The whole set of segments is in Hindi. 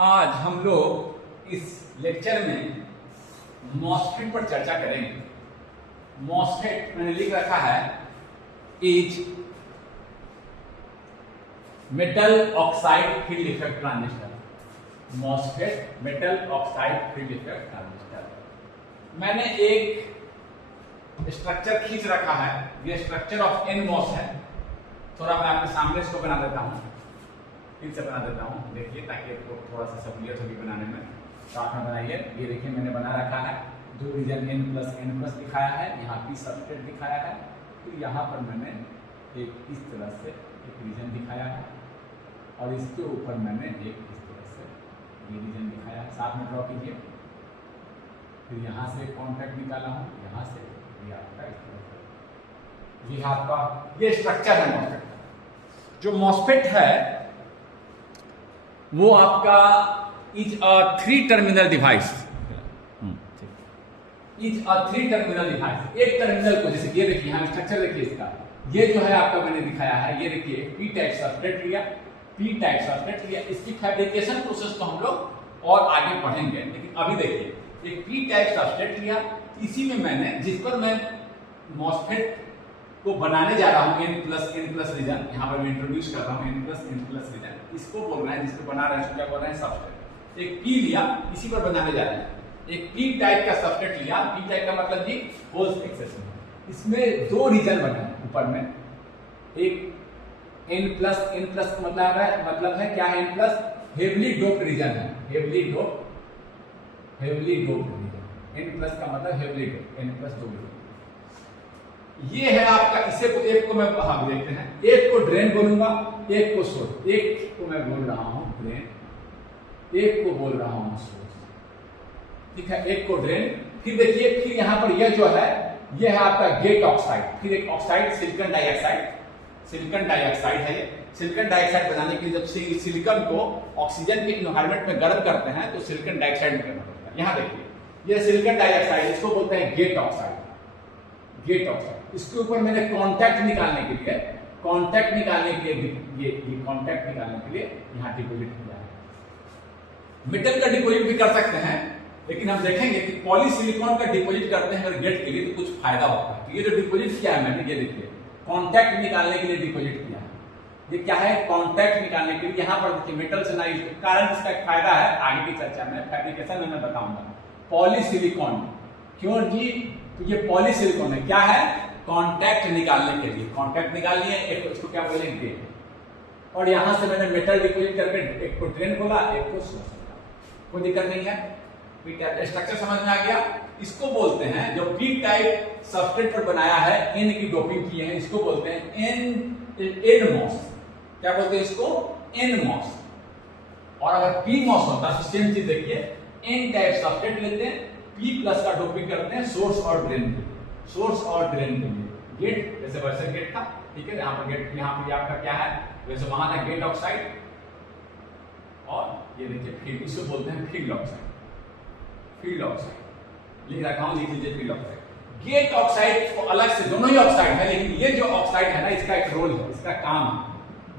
आज हम लोग इस लेक्चर में मॉसफेट पर चर्चा करेंगे। मॉसफेट मैंने लिख रखा है is metal oxide field effect transistor. MOSFET metal oxide field effect transistor. मैंने एक स्ट्रक्चर खींच रखा है, ये स्ट्रक्चर ऑफ एन मॉस है। थोड़ा मैं अपने सामने इसको बना देता हूं, फिर से बना देता हूं, देखिए ताकि आपको थोड़ा सा सहूलियत होगी बनाने में। तो आपने बनाइए, ये देखिए मैंने बना रखा है। जो रीजन n+ दिखाया है, यहाँ p सबस्ट्रेट दिखाया है, फिर यहाँ पर मैंने एक इस तरह से एक रीजन दिखाया है और इसके ऊपर मैंने एक इस तरह से ये रीजन दिखाया है। साथ में ड्रॉ कीजिए। फिर यहाँ से कॉन्टैक्ट निकाला हूँ, यहाँ से ये आपका इस तरह से, ये आपका ये स्ट्रक्चर है मॉसफेट का। जो मॉसफेट है वो आपका is a 3 terminal device. Is a 3 terminal device. एक टर्मिनल को, जैसे ये देखिए यहाँ स्ट्रक्चर देखिए इसका, ये जो है आपका मैंने दिखाया है, ये देखिए पी टाइप सबस्ट्रेट लिया, पी टाइप सबस्ट्रेट लिया। इसकी फैब्रिकेशन प्रोसेस तो हम लोग और आगे पढ़ेंगे, लेकिन अभी देखिए एक पी टाइप सबस्ट्रेट लिया, इसी में मैंने जिस पर मैं मॉसफेट को बनाने जा रहा हूँ n+ रीजन, यहाँ पर मैं इंट्रोड्यूस कर रहा हूँ n+ रीजन, इसको बोल रहे हैं, जिसको बना रहे हैं उसको क्या बोल रहे हैं, सबस्ट्रेट। एक पी लिया, इसी पर बनाने जा रहे हैं। एक पी टाइप का सबस्ट्रेट लिया, पी टाइप का मतलब जी होल्स एक्सेस में, इसमें 2 रीजन बने ऊपर में। एक n+ मतलब है क्या है, n+, हेवली डोप्ड रीजन है, हेवली डोप्ड रीजन। n+ का मतलब हेवली डोप्ड, n+ 2। ये है आपका, इसे को एक को मैं हम देखते हैं, एक को ड्रेन बोलूंगा, एक को सोर्स। एक को मैं बोल रहा हूं ड्रेन, एक को बोल रहा हूं सोर्स, ठीक है, एक को ड्रेन। फिर देखिए, फिर यहां पर यह जो है ये है आपका गेट ऑक्साइड, फिर एक oxide silicon dioxide. Silicon dioxide है ये। सिलिकॉन डाइऑक्साइड बनाने के लिए जब सिलिकॉन को ऑक्सीजन के इन्वायरमेंट में गर्म करते हैं तो सिलिकॉन डाइऑक्साइड निकलता है। यहां देखिए ये सिलिकॉन डाइऑक्साइड, इसको बोलते हैं गेट ऑक्साइड। गेट ऑक्साइड, इसके ऊपर मैंने कांटेक्ट निकालने के लिए ये कांटेक्ट निकालने के लिए यहाँ डिपोजिट किया है। मेटल का डिपोजिट भी कर सकते हैं, लेकिन हम देखेंगे कि पॉलीसिलिकॉन का डिपोजिट करते हैं अगर गेट के लिए तो कुछ फायदा होता है। तो ये जो डिपोजिट किया है मैंने, ये देखिए कांटेक्ट निकालने के लिए डिपोजिट किया है। ये क्या है, कांटेक्ट निकालने के लिए। यहाँ पर देखिए मेटल से ना यूज, कारण इसका एक फायदा है, आगे की चर्चा में फैब्रिकेशन में मैं बताऊंगा। पॉलीसिलिकॉन क्यों जी, तो ये पॉलीसिलिकॉन है, क्या है, कांटेक्ट निकालने के लिए। कांटेक्ट निकाल लिए, एक इसको क्या बोलेंगे, और यहां से मैंने मेटल डिपोजिट करके एक को ड्रेन बोला, एक को सोर्स बोला, कोई दिक्कत नहीं है। स्ट्रक्चर समझ में आ गया। इसको बोलते हैं, जो पी टाइप सबस्ट्रेट पर बनाया है, एन की डोपिंग किए हैं, इसको बोलते हैं एन मॉस। क्या बोलते हैं इसको, एन मॉस। और अगर पी मॉस होता तो सेम चीज देखिए, एन टाइप सबस्ट्रेट लेते हैं, P+ का डोपिंग करते हैं सोर्स और ड्रेन के लिए, सोर्स और ड्रेन के लिए। गेट जैसे वर्सन गेट था, ठीक है, यहाँ पर गेट, यहाँ पर आपका क्या है, वैसे वहां था गेट ऑक्साइड, और ये देखिए फील्ड, इसको बोलते हैं फील्ड ऑक्साइड। फील्ड ऑक्साइड लिख रखा हूं, लिख लीजिए फील्ड ऑक्साइड। गेट ऑक्साइड को अलग से, दोनों ही ऑक्साइड है, लेकिन ये जो ऑक्साइड है ना, इसका एक रोल है, इसका काम है,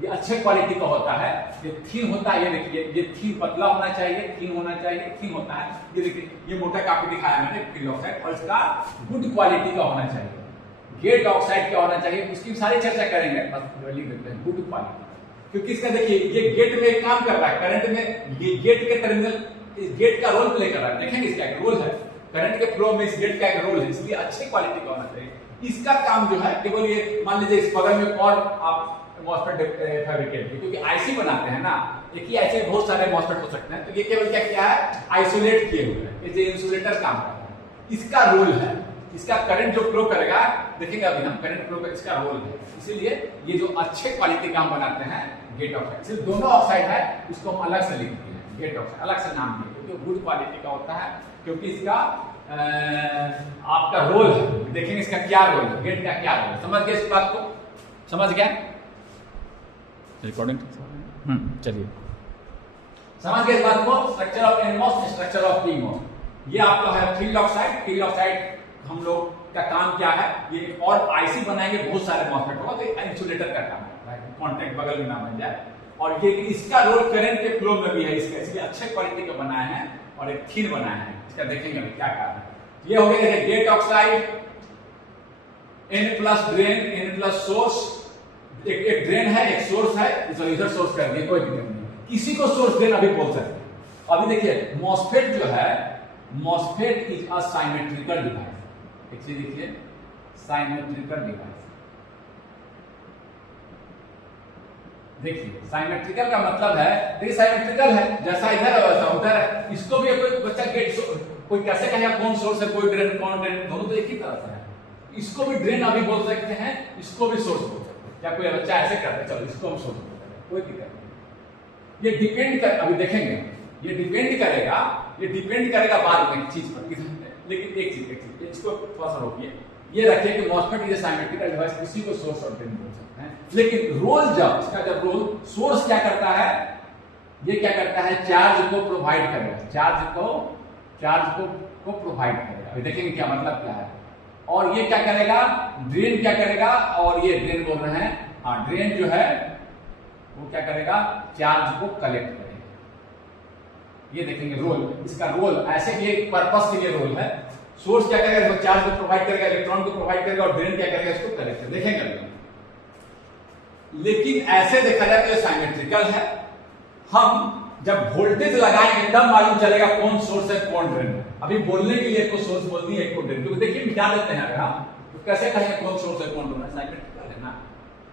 ये अच्छे क्वालिटी का होता है। ये थीन होता है, ये देखिए ये थीन पतला होना चाहिए, थीन होना चाहिए, थीन होता है। ये देखिए ये मोटा काफी दिखाया मैंने फील्ड ऑक्साइड, और इसका गुड क्वालिटी का होना चाहिए। गेट ऑक्साइड क्या होना चाहिए, उसकी सारी चर्चा करेंगे, बस लिख देते हैं गुड क्वालिटी। क्योंकि इसका देखिए ये गेट में एक काम कर रहा है, करंट में, ये गेट के टर्मिनल इस गेट का रोल प्ले कर रहा है। देखेंगे इसका एक रोल है, करंट के फ्लो में इस गेट का एक रोल है, इसलिए अच्छी क्वालिटी का होना चाहिए। इसका काम जो है केवल ये, मान लीजिए इस बगल में और आप मॉसफेट फैब्रिकेट, क्योंकि आईसी बनाते हैं ना, एक ही आईसी में बहुत सारे मॉसफेट हो सकते हैं, तो ये केवल क्या किया है, आइसोलेट किए हुए हैं, जैसे इंसुलेटर काम कर रहा है। इसका रोल है, इसका करंट जो फ्लो करेगा, देखेंगे अभी हम करंट फ्लो का इसका रोल है। इसीलिए ये जो अच्छे क्वालिटी का हम बनाते हैं गेट ऑक्साइड, सिर्फ दोनों ऑक्साइड है, इसको हम अलग से लिख दिए हैं, गेट ऑक्साइड अलग से नाम दिए, क्योंकि गुड क्वालिटी का होता है, क्योंकि इसका आपका रोल है। देखेंगे इसका क्या रोल है, गेट का क्या रोल है, समझ गए इस बात को, समझ गया रिकॉर्डिंग, चलिए समझ गए इस बात को। Structure of N MOS, structure of P MOS. ये आपका है फील्ड ऑक्साइड। फील्ड ऑक्साइड हम लोग का काम क्या है, ये और आईसी बनाएंगे, बहुत सारे मॉसफेट होगा, तो इंसुलेटर का काम है, कांटेक्ट बगल में ना बन जाए। और ये इसका रोल करंट के फ्लो में भी है, इसका इसलिए अच्छे क्वालिटी का बनाया है और एक थिन बनाया है। इसका देखेंगे अभी क्या कारण है। ये हो गया gate oxide, N plus drain, N plus source, एक ड्रेन है एक सोर्स है, इधर सोर्स कर दिया, कोई दिक्कत नहीं, किसी को सोर्स ड्रेन अभी बोल सकते हैं। अभी देखिए मॉसफेट जो है, MOSFET is a symmetrical device. एक चीज देखिए, साइमेट्रिकल डिवाइस, देखिए साइमेट्रिकल का मतलब है, देखिए साइमेट्रिकल है, जैसा इधर है वैसा उधर है। इसको भी कोई बच्चा गेट, कोई कैसे कहेगा कौन सोर्स है, कोई ड्रेन कौन ड्रेन, दोनों तो एक ही तरह से है। इसको भी ड्रेन अभी बोल सकते हैं, इसको भी सोर्स बोल सकते हैं, क्या कोई बच्चा ऐसे करता है, चलो इसको हम सोर्स बोल सकते हैं, कोई दिक्कत नहीं। ये डिपेंड कर, अभी देखेंगे, ये डिपेंड करेगा बाद में चीज पर, लेकिन एक चीज इसको थोड़ा सा रोकिए, ये रखिए कि मॉसफेट इज साइमेट्रिकल डिवाइस, किसी को सोर्स और ड्रेन बोल सकते हैं। लेकिन रोल जब इसका जब रोल, सोर्स क्या करता है, ये क्या करता है, चार्ज को प्रोवाइड करेगा, चार्ज को प्रोवाइड करेगा। अभी देखेंगे क्या मतलब क्या है। और ये क्या करेगा, ड्रेन क्या करेगा, और ये ड्रेन बोल रहे हैं, हाँ ड्रेन जो है वो क्या करेगा, चार्ज को कलेक्ट करेगा। ये देखेंगे रोल, इसका रोल ऐसे ये पर्पस के लिए रोल है। सोर्स क्या करेगा, इसको चार्ज को प्रोवाइड करेगा, इलेक्ट्रॉन को प्रोवाइड करेगा, और ड्रेन क्या करेगा, इसको कलेक्ट करेगा। देखेंगे लेकिन ऐसे देखा जाए तो ये साइमेट्रिकल है। हम जब वोल्टेज लगाएंगे तब मालूम चलेगा कौन सोर्स है कौन ड्रेन है। अभी बोलने के लिए एक को सोर्स बोल दिए, एक को ड्रेन, क्योंकि देखिए मिटा देते हैं अगर हम, तो कैसे कहेंगे कौन सोर्स है कौन ड्रेन है, साइमेट्रिकल है ना,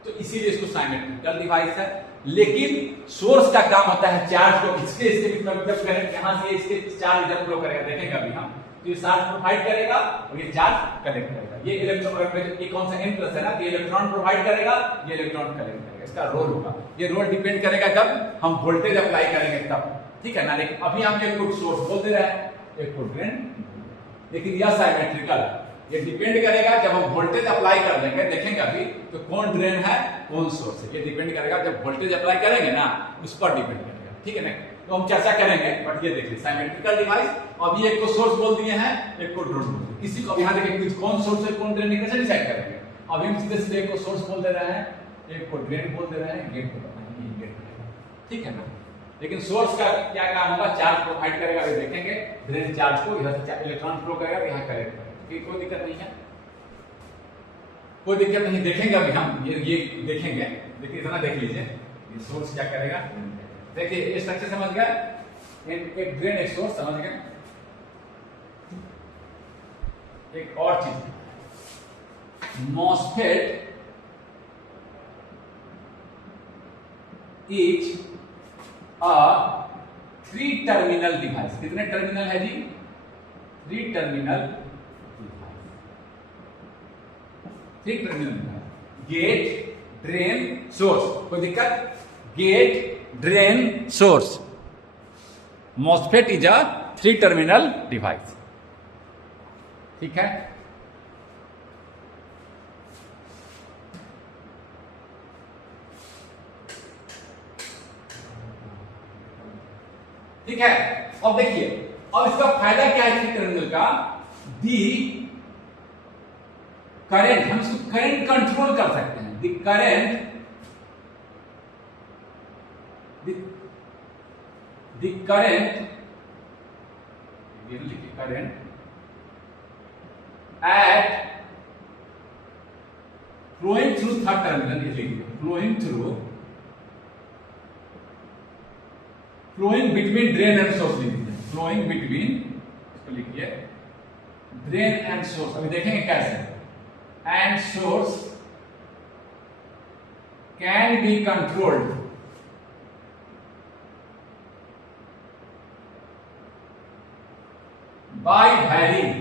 तो इसीलिए इसको साइमेट्रिकल डिवाइस है। लेकिन सोर्स का काम होता है चार्ज को इसके बीच में, जब करंट यहां से इसके चार्ज इधर फ्लो करेगा, देखेंगे अभी हम, तो ये चार्ज प्रोवाइड करेगा और ये चार्ज कलेक्ट करेगा। ये इलेक्ट्रॉन, ये कौन सा N प्लस है ना, ये इलेक्ट्रॉन प्रोवाइड करेगा, ये इलेक्ट्रॉन कलेक्ट करेगा, इसका रोल होगा। ये रोल डिपेंड करेगा जब हम वोल्टेज अप्लाई करेंगे तब, ठीक है ना। लेकिन अभी हम एक को सोर्स बोल दे रहे हैं, एक को ड्रेन, लेकिन यह साइमेट्रिकल, ये डिपेंड करेगा जब हम वोल्टेज अप्लाई कर देंगे, देखेंगे अभी तो कौन ड्रेन है कौन सोर्स है, ये डिपेंड करेगा जब वोल्टेज अप्लाई करेंगे ना, उस पर डिपेंड करेगा, ठीक है ना। तो हम चर्चा करेंगे, बट ये देखिए साइमेट्रिकल डिवाइस, अभी एक को सोर्स बोल दिए हैं, एक को ड्रेन बोल दिए, किसी को यहां देखिए कौन सोर्स है कौन ड्रेन है, कैसे डिसाइड करेंगे। अभी हम सीधे सीधे एक को सोर्स बोल दे रहे हैं, एक को ड्रेन बोल दे रहे हैं, गेट को ठीक है ना। लेकिन सोर्स का क्या काम होगा, चार्ज प्रोवाइड करेगा, अभी देखेंगे, ड्रेन चार्ज को इधर से इलेक्ट्रॉन फ्लो करेगा, यहां कलेक्ट करेगा, कोई दिक्कत नहीं है, कोई दिक्कत नहीं। देखेंगे अभी हम ये देखेंगे, देखिए इतना देख लीजिए, ये सोर्स क्या करेगा, देखिए ये स्ट्रक्चर समझ गया, एक ड्रेन एक सोर्स समझ गए। एक और चीज, MOSFET is a 3 terminal device. कितने टर्मिनल है जी, 3 terminal device, 3 terminal device, gate drain source, कोई दिक्कत, gate drain source, MOSFET is a 3 terminal device, ठीक है। ठीक है, अब देखिए, अब इसका फायदा क्या है 3 टर्मिनल का, दी करंट, हम इसको करंट कंट्रोल कर सकते हैं, दी current, the current at flowing through third terminal, flowing between drain and source, flowing between, इसको लिखिए ड्रेन एंड सोर्स, अभी देखेंगे कैसे, and source can be controlled by varying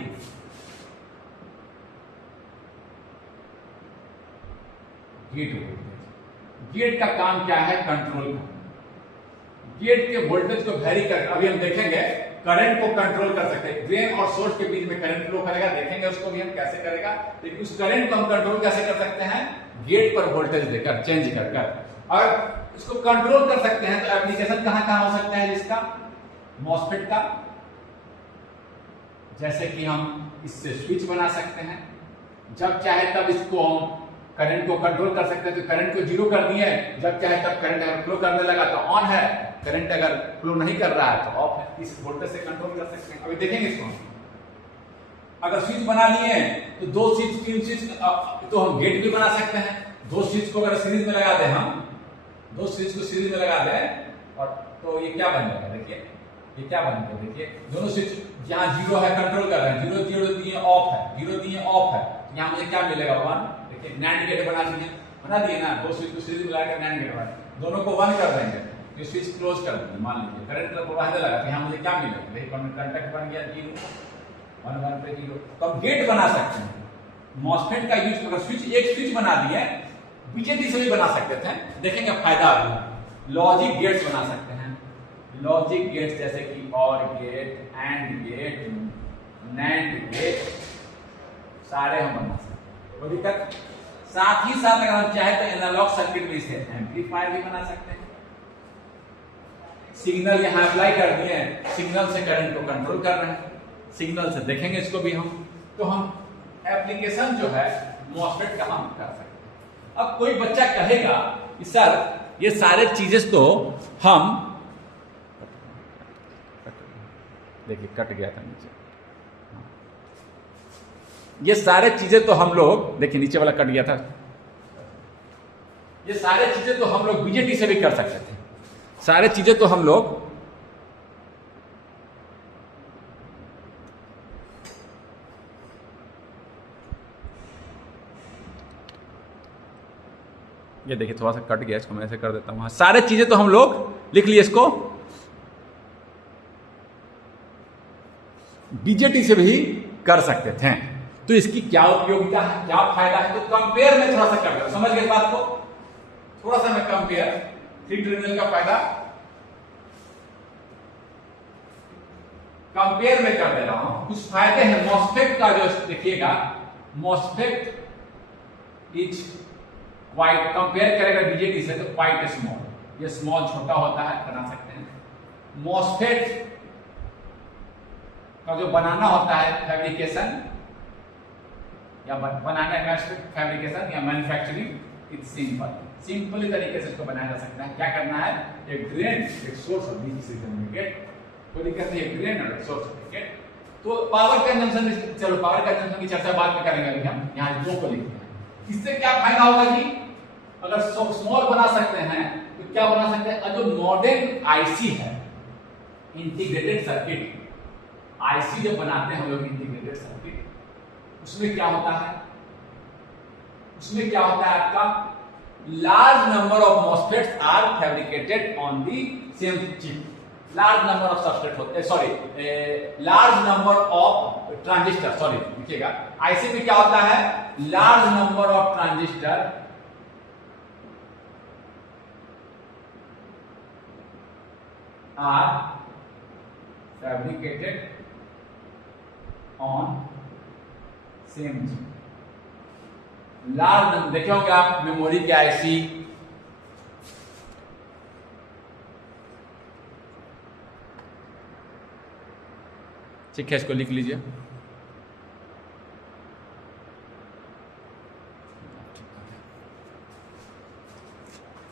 gate voltage. Gate का काम क्या है, कंट्रोल का, गेट के वोल्टेज को वेरी कर, अभी हम देखेंगे करंट को कंट्रोल कर सकते हैं, ड्रेन और सोर्स के बीच में करंट फ्लो करेगा, देखेंगे उसको भी हम कैसे करेगा। लेकिन उस करंट को हम कंट्रोल कैसे कर सकते हैं, गेट पर वोल्टेज देकर, चेंज कर कर। और इसको कंट्रोल कर सकते हैं तो एप्लीकेशन कहां कहां हो सकता है जिसका, मॉसफेट का, जैसे कि हम इससे स्विच बना सकते हैं, जब चाहे तब इसको हम करंट को कंट्रोल कर सकते हैं, तो करंट को जीरो कर दिए, जब चाहे तब करंट अगर फ्लो करने लगा तो ऑन है, करंट अगर फ्लो नहीं कर रहा है तो ऑफ है। इस वोल्टेज से कंट्रोल कर सकते हैं। अभी देखेंगे इसको, अगर स्विच बना लिए तो 2 स्विच 3 स्विच तो हम गेट भी बना सकते हैं। 2 स्विच को अगर सीरीज में लगा दें, हम 2 स्विच को सीरीज में लगा दें और तो ये क्या बन जाएगा, देखिए ये क्या बन जाएगा, देखिए दोनों स्विच यहाँ जीरो है कंट्रोल कर रहे हैं, जीरो जीरो दिए ऑफ है, जीरो दिए ऑफ है, यहाँ मुझे क्या मिलेगा 1। देखिए नैंड गेट बना दिए ना, 2 स्विच को सीरीज में लगा कर नैंड गेट बना, दोनों को 1 कर देंगे, ये स्विच क्लोज कर देंगे। मान लीजिए करंट का प्रवाह लगा तो यहाँ मुझे क्या मिलेगा, देखिए कांटेक्ट बन गया 0, 1 1 पे 0। तो हम गेट बना सकते हैं। मॉसफेट का यूज अगर स्विच एक स्विच बना दिए, बीजेटी से भी बना सकते थे, देखेंगे फायदा अभी। लॉजिक गेट्स बना सकते हैं, लॉजिक गेट्स जैसे कि OR gate, AND gate, NAND gate, सारे हम बना सकते हैं, कोई दिक्कत। साथ ही साथ अगर हम चाहे तो एनालॉग सर्किट में इसे एम्पलीफायर भी बना सकते हैं। सिग्नल यहाँ अप्लाई कर दिए, सिग्नल से करंट को कंट्रोल कर रहे हैं, सिग्नल से देखेंगे इसको भी हम, तो हम एप्लीकेशन जो है मॉसफेट का हम कर सकते हैं। अब कोई बच्चा कहेगा कि सर ये सारे चीजें तो हम, देखिए कट गया था नीचे, ये सारे चीजें तो हम लोग, देखिए नीचे वाला कट गया था, ये सारे चीजें तो हम लोग बीजेटी से भी कर सकते थे, सारे चीजें तो हम लोग ये देखिए थोड़ा सा कट गया, इसको मैं ऐसे कर देता हूं। सारे चीजें तो हम लोग लिख लिए इसको, बीजेटी से भी कर सकते थे। तो इसकी क्या उपयोगिता है, क्या फायदा है, तो कंपेयर में थोड़ा सा कर दो, समझ गए बात को, थोड़ा सा मैं कंपेयर 3 टर्मिनल का फायदा कंपेयर में कर दे रहा हूं। कुछ फायदे हैं मॉसफेट का, जो देखिएगा मॉसफेट इज क्वाइट, कंपेयर करेगा बीजेटी से तो क्वाइट स्मॉल, ये स्मॉल छोटा होता है, बना सकते हैं। मॉसफेट का जो बनाना होता है फैब्रिकेशन या बनाना फैब्रिकेशन या मैन्युफैक्चरिंग इज सिंपली तरीके से इसको बनाया जा सकता है। क्या करना है, एक ड्रेन एक सोर्स और बीच से कम्युनिकेट, कोई दिक्कत नहीं, एक ड्रेन और एक सोर्स कम्युनिकेट। तो पावर कंजम्पशन, चलो पावर कंजम्पशन की चर्चा बाद में करेंगे, अभी हम यहाँ दो को लिखते हैं। इससे क्या फायदा होगा जी, अगर स्मॉल बना सकते हैं तो क्या बना सकते हैं, जो मॉडर्न आईसी है, इंटीग्रेटेड सर्किट आईसी जब बनाते हैं हम लोग इंटीग्रेटेड सर्किट, उसमें क्या होता है, उसमें क्या होता है आपका, large number of MOSFETs are fabricated on the same chip, large number of substrate होते हैं, large number of transistor, sorry लिखिएगा, आईसी में क्या होता है, large number of transistor are fabricated on same chip. Large number देखे होंगे आप मेमोरी के आईसी, ठीक है, इसको लिख लीजिए।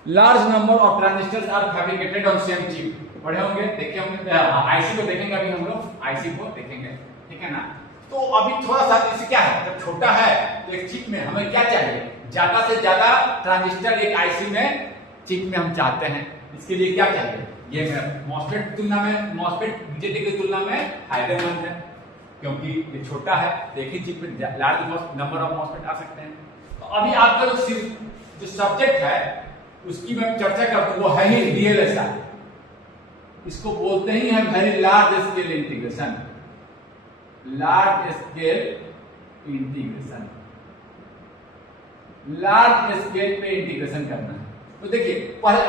Large number of transistors are fabricated on same chip, पढ़े होंगे, देखे होंगे, आईसी को देखेंगे अभी हम लोग, आईसी को देखेंगे, ठीक है ना। तो अभी थोड़ा सा इसे क्या है, जब छोटा है तो एक चिप में हमें क्या चाहिए, ज्यादा से ज्यादा ट्रांजिस्टर एक आईसी में चिप में हम चाहते हैं, इसके लिए क्या चाहिए, ये मॉसफेट की तुलना में, मॉसफेट बीजेटी की तुलना में फायदेमंद है, क्योंकि ये छोटा है, तो एक ही चिप में लार्ज नंबर ऑफ मॉसफेट आ सकते हैं। तो अभी आपका जो सब्जेक्ट है उसकी मैं चर्चा करता हूं, वो है ही VLSI, इसको बोलते ही हैं very large scale integration, large scale integration, large scale पे इंटीग्रेशन करना है। तो देखिए पहले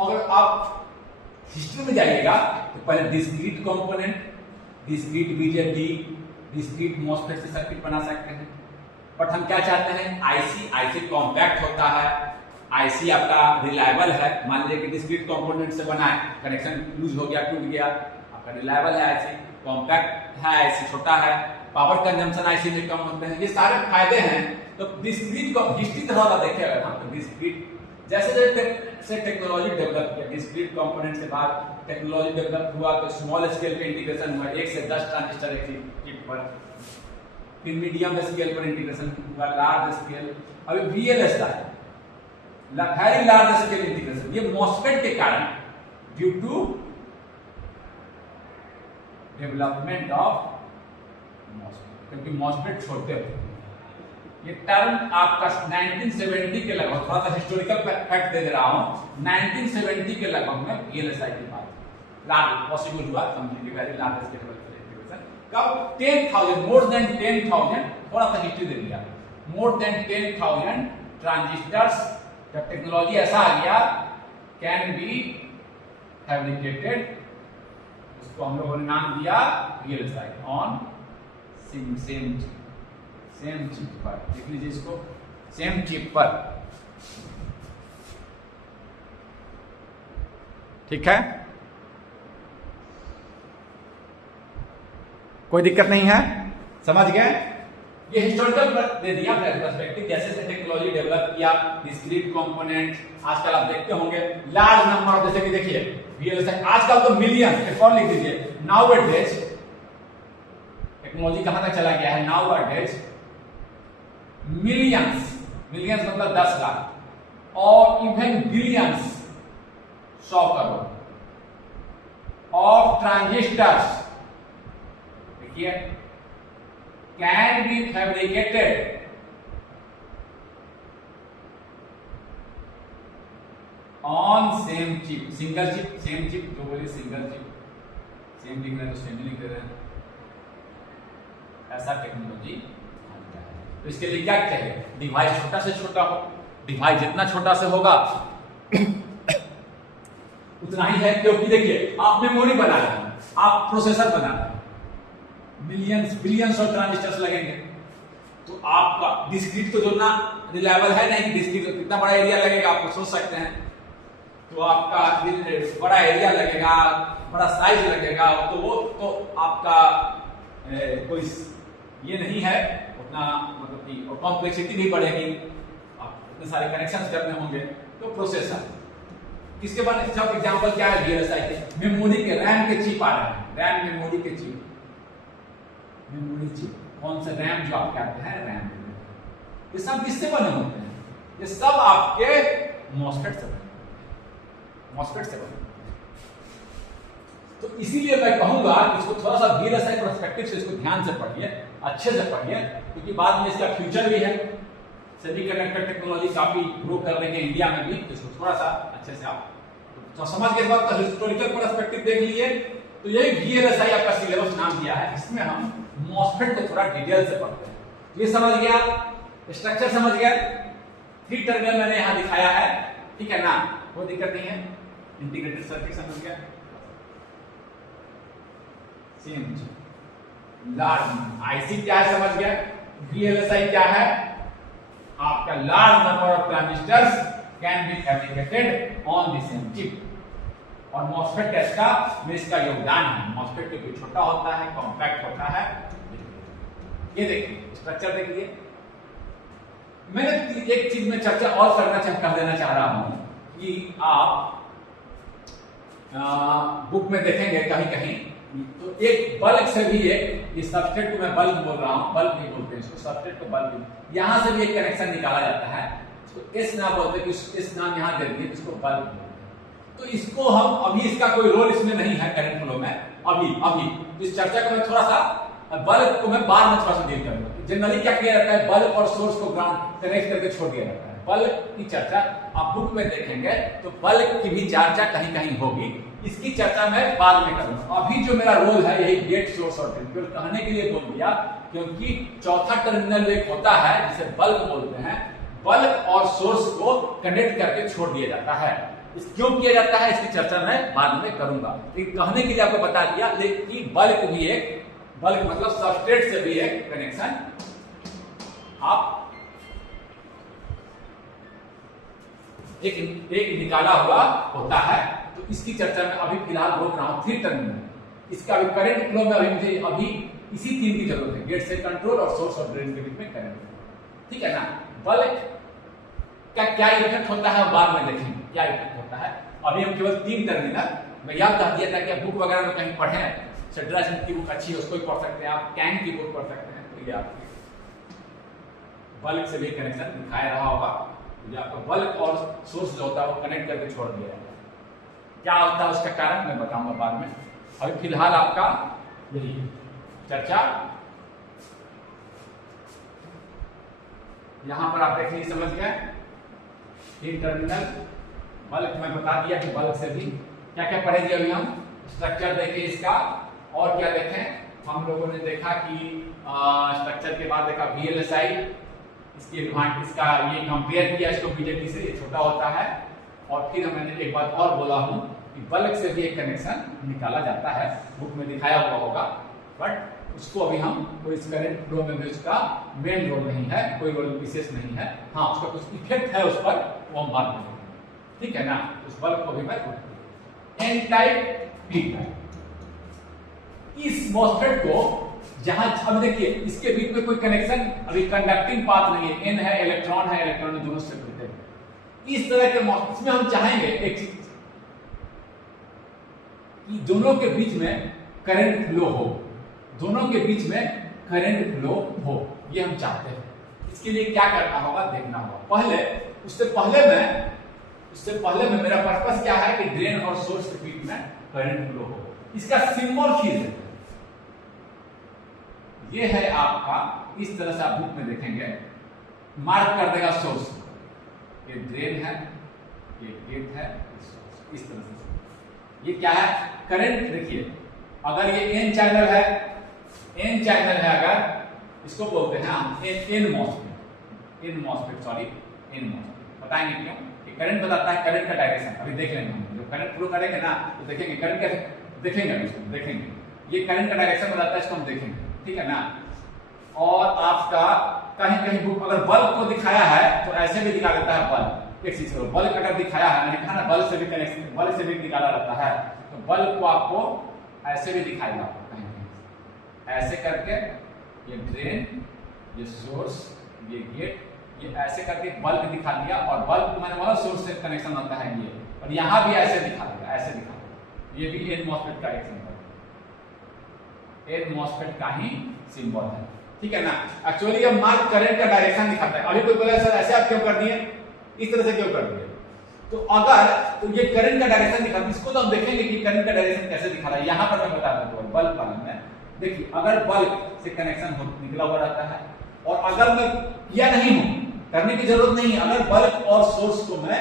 अगर आप हिस्ट्री में जाइएगा तो पहले discrete component, discrete BJT, discrete MOSFET से सर्किट बना सकते हैं, बट हम क्या चाहते हैं, आईसी कॉम्पैक्ट होता है, आईसी आपका रिलायबल है, मान लीजिए कि डिस्क्रीट कंपोनेंट से बना है, कनेक्शन लूज हो गया, टूट गया, आपका रिलायबल है आईसी, कॉम्पैक्ट है आईसी, छोटा है, पावर कंजम्पशन आईसी में कम होते हैं, ये सारे फायदे हैं तो डिस्क्रीट को हिस्ट्री थोड़ा देखेगा ना, तो डिस्क्रीट जैसे जैसे टेक्नोलॉजी डेवलप किया, डिस्क्रीट कंपोनेंट के बाद टेक्नोलॉजी डेवलप हुआ तो स्मॉल स्केल पे इंटीग्रेशन हुआ, 1 से 10 ट्रांजिस्टर एक चिप पर, फिर मीडियम स्केल पर इंटीग्रेशन हुआ, लार्ज स्केल, अभी VLSI very large scale integration. ये मॉसफेट के कारण due to development of MOSFET, क्योंकि मॉसफेट छोटे होते हैं। ये टर्म आपका 1970 के लगभग, थोड़ा सा हिस्टोरिकल फैक्ट दे रहा हूं, 1970 के लगभग में VLSI की बात लार्ज पॉसिबल हुआ, कंप्लीटली वेरी लार्ज स्केल पर इंटीग्रेशन। कब 10,000 मोर देन 10,000, थोड़ा सा हिस्ट्री दे दिया, मोर देन 10,000 ट्रांजिस्टर्स, जब टेक्नोलॉजी ऐसा आ गया कैन बी फैब्रिकेटेड, उसको हम लोगों ने नाम दिया VLSI ऑन सेम चिप पर। देख लीजिए इसको, सेम चिप पर, ठीक है, कोई दिक्कत नहीं है, समझ गए? ये हिस्टोरिकल दे दिया पर्सपेक्टिव, जैसे जैसे टेक्नोलॉजी डेवलप किया, डिस्क्रीट कंपोनेंट, आजकल आप देखते होंगे लार्ज नंबर ऑफ, जैसे कि देखिए VLSI आजकल तो मिलियन, एक और लिख दीजिए, नाउअडेज टेक्नोलॉजी कहां तक चला गया है, नाउअडेज मिलियंस, मिलियंस मतलब 10 लाख और even billions 100 crore of transistors, देखिए, can be fabricated on same chip, single chip, same chip, जो बोलिए सिंगल चिप, सेम लिख रहे हैं तो सेम लिख रहे हैं, ऐसा टेक्नोलॉजी। तो इसके लिए क्या चाहिए, डिवाइस छोटा से छोटा हो, डिवाइस जितना छोटा से होगा उतना ही है, क्योंकि देखिए आप मेमोरी बना रहे हैं, आप प्रोसेसर बना रहे हैं, मिलियंस बिलियंस ऑफ ट्रांजिस्टर्स लगेंगे, तो आपका डिस्क्रीट तो जोड़ना रिलायबल है नहीं, डिस्क्रीट कितना बड़ा एरिया लगेगा आप सोच सकते हैं, तो आपका बड़ा एरिया लगेगा, बड़ा साइज लगेगा, तो वो तो आपका कोई ये नहीं है उतना, मतलब कि और कॉम्प्लेक्सिटी भी बढ़ेगी, आप इतने सारे कनेक्शंस करने होंगे, तो प्रोसेसर किसके बाद सब एग्जांपल क्या है, VLSI के, मेमोरी के, रैम के चिप आ रहे हैं, रैम मेमोरी के चिप, मेमोरी चिप, कौन सा रैम जो आप कहते हैं रैम, ये सब किससे बने होते हैं, ये सब आपके मॉसफेट से बने, मॉसफेट से बने। तो इसीलिए मैं कहूंगा कि इसको थोड़ा सा VLSI पर्सपेक्टिव से इसको ध्यान से पढ़िए, अच्छे से पढ़िए, क्योंकि बाद में इसका फ्यूचर भी है, सेमीकंडक्टर टेक्नोलॉजी काफी ग्रो कर रही है इंडिया में भी, तो इसको थोड़ा सा अच्छे से आप तो समझ के बाद तो हिस्टोरिकल पर्सपेक्टिव देख लिए, तो यही VLSI आपका सिलेबस नाम दिया है, इसमें हम मॉसफेट को थोड़ा डिटेल से पढ़ते हैं। ये समझ गया, स्ट्रक्चर समझ गया, 3 टर्मिनल मैंने यहां दिखाया है, ठीक है ना, कोई दिक्कत नहीं है, इंटीग्रेटेड सर्किट समझ गया, लार्ज आईसी क्या है समझ गया, VLSI क्या है, आपका large number of transistors can be fabricated on the same chip, और मॉसफेट कैसा में इसका योगदान है, मॉसफेट क्योंकि छोटा होता है, कॉम्पैक्ट होता है। ये देखिए स्ट्रक्चर देखिए, मैंने एक चीज में चर्चा और कर देना चाह रहा हूं कि आप बुक में देखेंगे कहीं कहीं, तो एक बल्ब से भी एक, ये सबस्ट्रेट को मैं बल्ब बोल रहा हूं, बल्ब नहीं बोलते इसको, सबस्ट्रेट को बल्ब, यहां से भी एक कनेक्शन निकाला जाता है, तो इस नाम बोलते हैं, इस नाम यहां दे दिए, इसको बल्ब बोलते हैं। तो इसको हम अभी, इसका कोई रोल इसमें नहीं है करंट फ्लो में, अभी इस चर्चा को मैं थोड़ा सा, बल्ब को मैं बाद में थोड़ा सा डील करूंगा। जनरली क्या किया जाता है, बल्ब और सोर्स को ग्राउंड कनेक्ट करके छोड़ दिया जाता है। बल्ब की चर्चा आप बुक में देखेंगे तो बल्ब की भी चर्चा कहीं कहीं होगी, इसकी चर्चा मैं बाद में करूंगा। अभी जो मेरा रोल है यही गेट, सोर्स और ड्रेन, केवल कहने के लिए बोल दिया क्योंकि चौथा टर्मिनल एक होता है जिसे बल्ब बोलते हैं, बल्ब और सोर्स को कनेक्ट करके छोड़ दिया जाता है। क्यों किया जाता है इसकी चर्चा मैं बाद में करूंगा, लेकिन कहने के लिए आपको बता दिया लेकिन बल्ब भी एक, बल्ब मतलब सबस्ट्रेट से भी एक कनेक्शन आप एक निकाला हुआ होता है। तो इसकी चर्चा में अभी फिलहाल रोक रहा हूं 3 टर्मिनल, इसका अभी करंट फ्लो में अभी मुझे अभी इसी 3 की जरूरत है, गेट से कंट्रोल और सोर्स और ड्रेन के बीच में करंट। ठीक है ना। बल्क का क्या इफेक्ट होता है बाद में देखेंगे क्या इफेक्ट होता है। अभी हम केवल 3 टर्मिनल मैं याद कर दिया था कि बुक वगैरह में कहीं पढ़ें, सेड्रा की बुक अच्छी है उसको भी पढ़ सकते हैं आप, कैंग की बुक पढ़ सकते हैं। तो ये आपके बल्क से भी कनेक्शन दिखाया रहा होगा। जो आपका बल्क और सोर्स जो होता है वो कनेक्ट करके छोड़ दिया जाता है। क्या होता है उसका कारण मैं बताऊंगा बाद में। अभी फिलहाल आपका यही चर्चा यहां पर आप देखिए, समझ गए 3 टर्मिनल बल्क में बता दिया कि बल्क से भी क्या क्या पढ़ेंगे। अभी हम स्ट्रक्चर देखें इसका, और क्या देखें हम लोगों ने देखा कि स्ट्रक्चर के बाद देखा VLSI, इसकी इसका ये कंपेयर किया इसको BJT से, ये छोटा होता है। और फिर मैंने एक बात और बोला हूं कि बल्क से भी एक कनेक्शन निकाला जाता है, बुक में दिखाया हुआ होगा, बट उसको अभी हम कोई इस करंट फ्लो में भी उसका मेन रोल नहीं है, कोई रोल विशेष नहीं है। हाँ उसका कुछ इफेक्ट है उस पर, वो हम बात करेंगे, ठीक है ना। उस बल्क को भी मैं N टाइप P टाइप। इस मॉसफेट को जहां अब देखिए इसके बीच में कोई कनेक्शन अभी कंडक्टिंग पाथ नहीं है, N है इलेक्ट्रॉन दोनों से जुड़ते हैं। इस तरह के मॉसफेट में हम चाहेंगे एक चीज कि दोनों के बीच में करंट फ्लो हो, दोनों के बीच में करंट फ्लो हो, ये हम चाहते हैं। इसके लिए क्या करना होगा, देखना होगा। उससे पहले में मेरा पर्पस क्या है कि ड्रेन और सोर्स के बीच में करंट फ्लो हो। इसका सिंबल खींच देते हैं। ये है आपका, इस तरह से आप बुक में देखेंगे, मार्क कर देगा सोर्स, ये ड्रेन है, ये गेट है, इस तरह से। ये क्या है, करंट। देखिए अगर ये N चैनल है, अगर इसको बोलते हैं हम N मॉसफेट, बताएंगे क्यों। ये करंट बताता है, करंट का डायरेक्शन अभी देख लेंगे हम। जब करंट फ्लो करेंगे ना तो देखेंगे करंट कैसे देखेंगे, ये करंट का डायरेक्शन बताता है, इसको हम देखेंगे, ठीक है ना। और आपका कहीं बुक अगर बल्ब को दिखाया है तो ऐसे भी दिखा देता है बल्ब। एक चीज बल्ब अगर दिखाया है, मैंने कहा ना बल्ब से भी कनेक्शन, बल्ब से भी निकाला रहता है, तो बल्ब को आपको ऐसे भी दिखाएगा, कहीं ऐसे करके, ये ड्रेन, ये सोर्स, ये गेट, ये ऐसे करके बल्ब दिखा दिया। और बल्ब को मैंने बोला सोर्स से कनेक्शन होता है ये, और यहां भी ऐसे दिखा देगा, ऐसे दिखा देगा। ये भी N मॉसफेट का एक सिंबल, N मॉसफेट का ही सिंबल है, ठीक है ना। एक्चुअली ये मार्क करंट का डायरेक्शन दिखाता है। अभी कोई बोला सर ऐसे आप क्यों कर दिए, इस तरह से क्यों कर दिए, तो ये करंट का डायरेक्शन दिखाता है। इसको तो हम देखेंगे कि करंट का डायरेक्शन कैसे दिखा रहा है। यहां पर मैं बता दूं तो बल्ब वाले में देखिए, अगर बल्ब से कनेक्शन निकला हुआ रहता है, और अगर मैं किया नहीं हूं, करने की जरूरत नहीं है, अगर बल्ब और सोर्स को मैं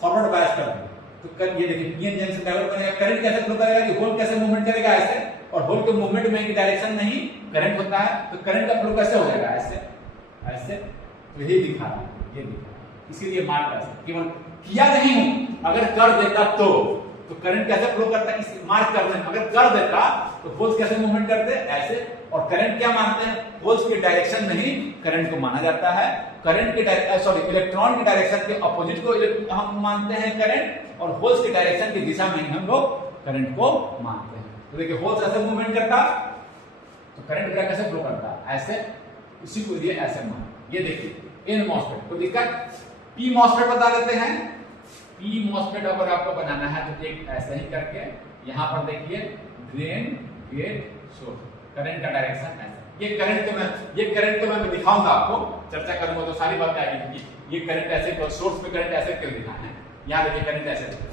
फॉरवर्ड बायस कर दूं तो ये देखिए पीएन जंक्शन डेवलप करेगा, करंट कैसे फ्लो करेगा कि होल कैसे मूवमेंट करेगा, ऐसे, और होल के मूवमेंट में एक डायरेक्शन नहीं करंट होता है, तो करंट का फ्लो कैसे हो जाएगा, ऐसे। तो यही दिखा रहा है, ये दिखा रहा है, इसीलिए मार्क ऐसे। केवल किया नहीं हूं, अगर कर देता तो करंट कैसे फ्लो करता है, इस मार्क कर दें। अगर कर देता तो होल्स कैसे मूवमेंट करते हैं, ऐसे। और करंट क्या मानते हैं, होल्स के डायरेक्शन में ही करंट को माना जाता है। करंट के इलेक्ट्रॉन के डायरेक्शन के अपोजिट को हम मानते हैं करंट, और होल्स के डायरेक्शन की दिशा में ही हम लोग करंट को मानते हैं। तो देखिए होल्स ऐसे मूवमेंट करता, तो करंट कैसे फ्लो करता, ऐसे, उसी को लिए ऐसे मान। ये देखिए N मॉसफेट को दिक्कत, P मॉसफेट बता देते हैं। P मॉसफेट अगर आपको बनाना है तो एक ऐसे ही करके, यहां पर देखिए ड्रेन, गेट, सोर्स, करंट का डायरेक्शन ऐसा। ये करंट तो मैं दिखाऊंगा आपको, चर्चा करूंगा तो सारी बातें आएगी कि ये करंट ऐसे, सोर्स पे करंट ऐसे क्यों दिखा है। यहां देखिए करंट ऐसे दिखा है।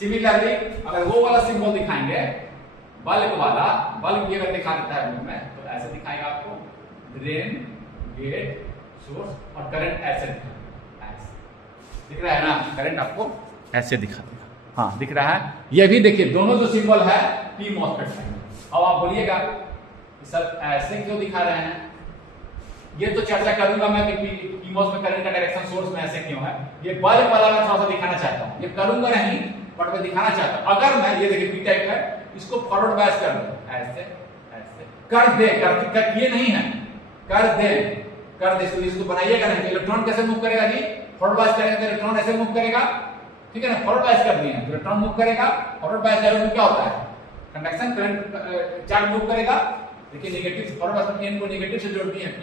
सिमिलरली अगर वो वाला सिंबल दिखाएंगे, बल्ब वाला, बल्ब भी अगर दिखा देता है में तो ऐसे दिखाएगा आपको, ड्रेन, गेट, सोर्स, और करंट ऐसे दिखाएगा, दिख रहा है ना, करंट आपको ऐसे दिखा देगा। हाँ दिख रहा है। ये भी देखिए दोनों जो सिंबल है P मॉसफेट है। अब आप बोलिएगा सर ऐसे क्यों दिखा रहे हैं, ये तो चर्चा करूंगा मैं कि P मॉस में करंट का डायरेक्शन सोर्स में ऐसे क्यों है। ये बल्ब वाला मैं थोड़ा सा दिखाना चाहता हूँ, ये करूंगा नहीं बट मैं दिखाना चाहता हूँ। अगर मैं ये देखिए P टाइप है, इसको फॉरवर्ड बायस कर दूं, ऐसे कर दे, ये नहीं है, कर दे इसको बनाइएगा नहीं तो इलेक्ट्रॉन कैसे मूव करेगा जी, फॉरवर्ड बायस करेंगे तो इलेक्ट्रॉन ऐसे मूव करेगा, ठीक है ना। फॉरवर्ड बायस कर दिए तो इलेक्ट्रॉन मूव करेगा। फॉरवर्ड बायस डायोड में क्या होता है, कंडक्शन करंट चार्ज मूव करेगा। देखिए नेगेटिव फॉरवर्ड बायस N को नेगेटिव से जोड़ती है P,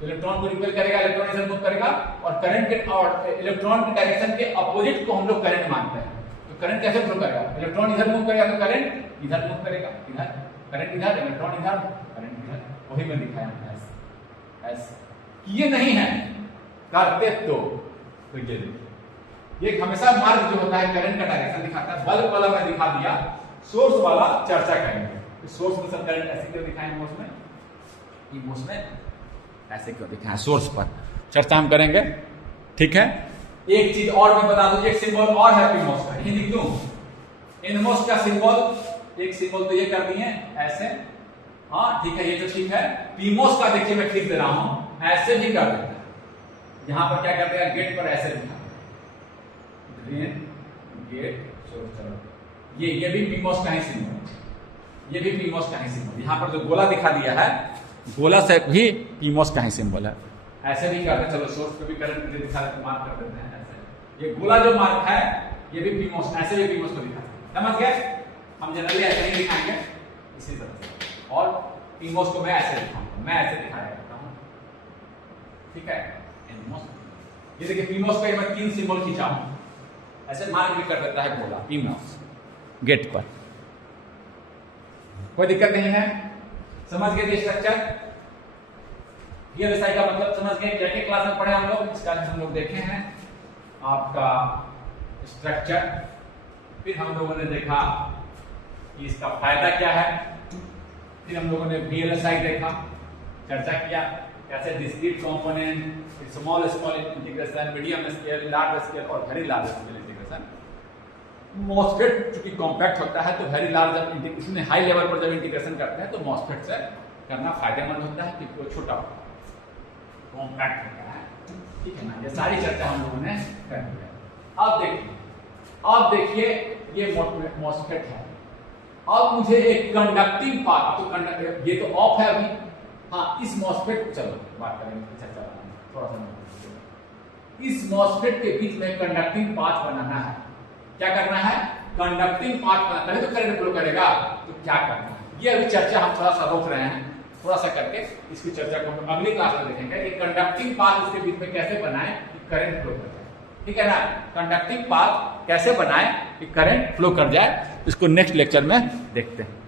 तो इलेक्ट्रॉन को रिपेल करेगा, इलेक्ट्रॉन इधर मूव करेगा, और करंट के और इलेक्ट्रॉन की डायरेक्शन के अपोजिट को हम लोग करंट मानते हैं। तो करंट कैसे फ्लो करेगा? इलेक्ट्रॉन इधर मूव करेगा तो करंट इधर मूव करेगा, इधर करंट इधर, इलेक्ट्रॉन इधर, करंट इधर। वही मैं दिखाया ऐसे। ये नहीं है करते तो ये देखिए, ये हमेशा मार्ग जो होता है करंट का डायरेक्शन दिखाता है। बल्ब वाला मैं दिखा दिया, सोर्स वाला चर्चा करेंगे। सोर्स में सब करंट ऐसे क्यों दिखाएंगे, उसमें ऐसे क्यों दिखाएं, सोर्स पर चर्चा हम करेंगे, ठीक है। एक चीज और मैं बता दूं, एक सिंबल और है पीमोस का, यही लिख दूं। एनमोस का सिंबल, एक सिंबल तो ये कर दिए ऐसे, हाँ ठीक है, ये तो ठीक है। पीमोस का देखिए मैं लिख दे रहा हूं, ऐसे भी कर देता है। यहां पर क्या करते हैं, गेट पर ऐसे लिखा, ड्रेन गेट सोर्स। चलो ये भी पीमोस का ही सिंबल, ये भी पीमोस का ही सिंबल। यहां पर जो गोला दिखा दिया है, गोला से भी पीमोस का ही सिंबल है। ऐसे भी करते हैं, चलो सोर्स पे भी करंट दिखा मार्क कर देते हैं ऐसे। ये गोला जो मार्क है ये भी पीमोस, ऐसे भी पीमोस को दिखा, समझ गए। हम जनरली ऐसे ही दिखाएंगे इसी तरह से, और पीमोस को मैं ऐसे दिखाऊंगा, मैं ऐसे दिखाया करता हूं, ठीक है। एनमोस, ये देखिए पीमोस का मैं 3 सिंबल खींचा हूं, ऐसे मार्क भी कर देता है गोला पीमोस गेट पर, कोई दिक्कत नहीं है। समझ गए स्ट्रक्चर, VLSI का मतलब समझ गए। क्या क्लास में पढ़े हम लोग, इसका हम लोग देखे हैं आपका स्ट्रक्चर, फिर हम लोगों ने देखा कि इसका फायदा क्या है, फिर हम लोगों ने VLSI देखा, चर्चा किया कैसे discrete component, small integration, medium scale, large scale और very large scale integration. MOSFET चूंकि कॉम्पैक्ट होता है तो वेरी लार्ज, इसमें हाई लेवल पर जब इंटीग्रेशन करते हैं तो मॉसफेट से करना फायदेमंद होता है, क्योंकि वो छोटा कॉम्पैक्ट होता है, ठीक है ना। ये सारी चर्चा हम लोगों ने कर दी है। अब देखिए ये मॉसफेट है। अब मुझे एक कंडक्टिंग पाथ, तो ये तो ऑफ है अभी, हाँ इस मॉसफेट को चलो बात करेंगे, चर्चा थोड़ा सा। इस मॉसफेट के बीच में कंडक्टिंग पाथ बनाना है। क्या करना है, कंडक्टिंग पाथ बनाना है, तो करंट फ्लो करेगा, तो क्या करना है, ये अभी चर्चा हम थोड़ा सा रोक रहे हैं, थोड़ा सा करके इसकी चर्चा को हम अगली क्लास में देखेंगे कि कंडक्टिंग पाथ उसके बीच में कैसे बनाए कि करंट फ्लो कर जाए, ठीक है ना। कंडक्टिंग पाथ कैसे बनाए कि करंट फ्लो कर जाए, इसको नेक्स्ट लेक्चर में देखते हैं।